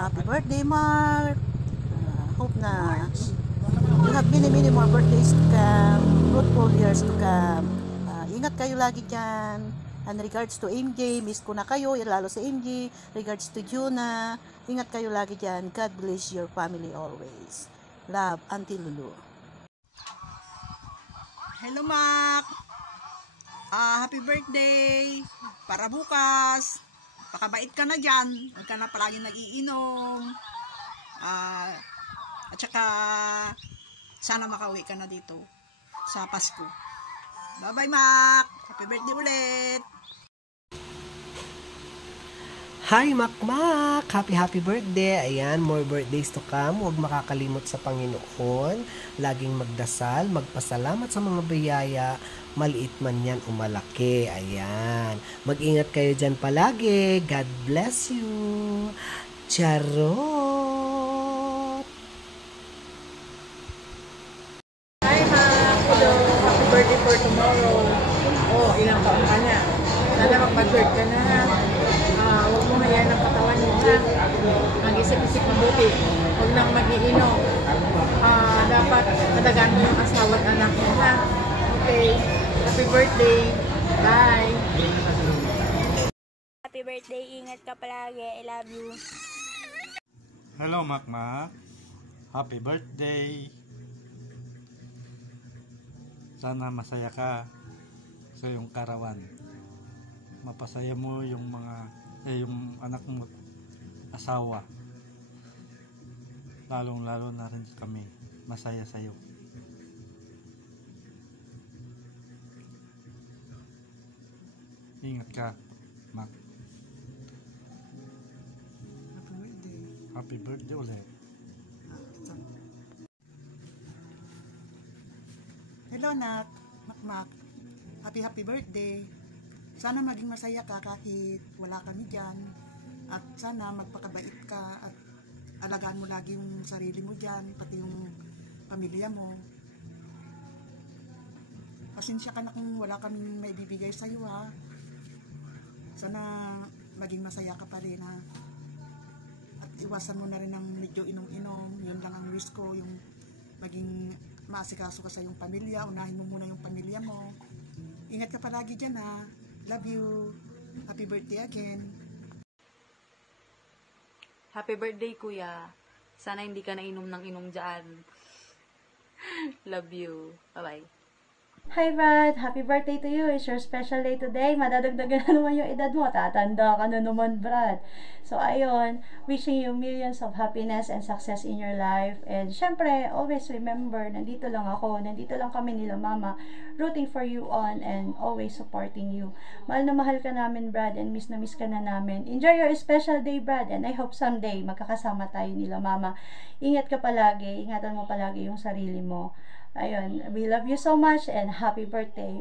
Happy birthday, Mark! Hope na you have many more birthdays to come, fruitful years to come. Ingat kayo lagi dyan. And regards to MJ, miss ko na kayo, lalo sa MJ. Regards to Juna, ingat kayo lagi dyan. God bless your family always. Love, Auntie Lulu. Hello, Mac! Happy birthday! Para bukas! Pakabait ka na dyan. Huwag ka na palagi nag-iinom. At saka, sana makauwi ka na dito sa Pasko. Bye-bye, Mac! Happy birthday ulit! Hi, Mac! Happy birthday! Ayan, more birthdays to come. Huwag makakalimot sa Panginoon. Laging magdasal, magpasalamat sa mga biyaya, maliit man yan o malaki. Ayan. Mag-ingat kayo dyan palagi. God bless you. Charot! Hi, Mac! Hello! Happy birthday for tomorrow. Oh, ilang taon ka na? Sana mag-birthday ka na, ha? Huwag mo hayaan ang katawan mo, ha? Mag-isip-isip mabuti. Huwag nang mag-iinom. Dapat madagaan mo yung asawa at anak mo, ha? Okay. Happy birthday. Bye. Happy birthday. Ingat ka palagi. I love you. Hello, Mac. Happy birthday. Sana masaya ka sa iyong karawan. Mapasaya mo yung yung anak mo, asawa. Lalong-lalo na rin kami. Masaya sa iyo. Ingat ka, Mac. Happy birthday! Happy birthday ulit. Hello, Nat. Mac. Happy birthday. Sana maging masaya ka kahit wala kami dyan. At sana magpakabait ka at alagaan mo lagi yung sarili mo dyan, pati yung pamilya mo. Pasensya ka na kung wala kaming maibibigay sa'yo, ha. Sana maging masaya ka pa rin, ha. At iwasan mo na rin ng medyo inom-inom. Yun lang ang wish ko, yung maging maasikaso ka sa iyong pamilya. Unahin mo muna yung pamilya mo. Ingat ka palagi dyan, ha. Love you. Happy birthday again. Happy birthday, Kuya. Sana hindi ka nainom ng inom dyan. Love you. Bye-bye. Hi, Brad! Happy birthday to you! It's your special day today. Madadagdagan na naman yung edad mo. Tatanda ka na naman, Brad. So, ayun. Wishing you millions of happiness and success in your life. And, syempre, always remember, nandito lang ako. Nandito lang kami nila, Mama. Rooting for you on and always supporting you. Mahal na mahal ka namin, Brad. And miss na miss ka na namin. Enjoy your special day, Brad. And I hope someday, magkakasama tayo nila, Mama. Ingat ka palagi. Ingatan mo palagi yung sarili mo. Ayun, we love you so much and happy birthday.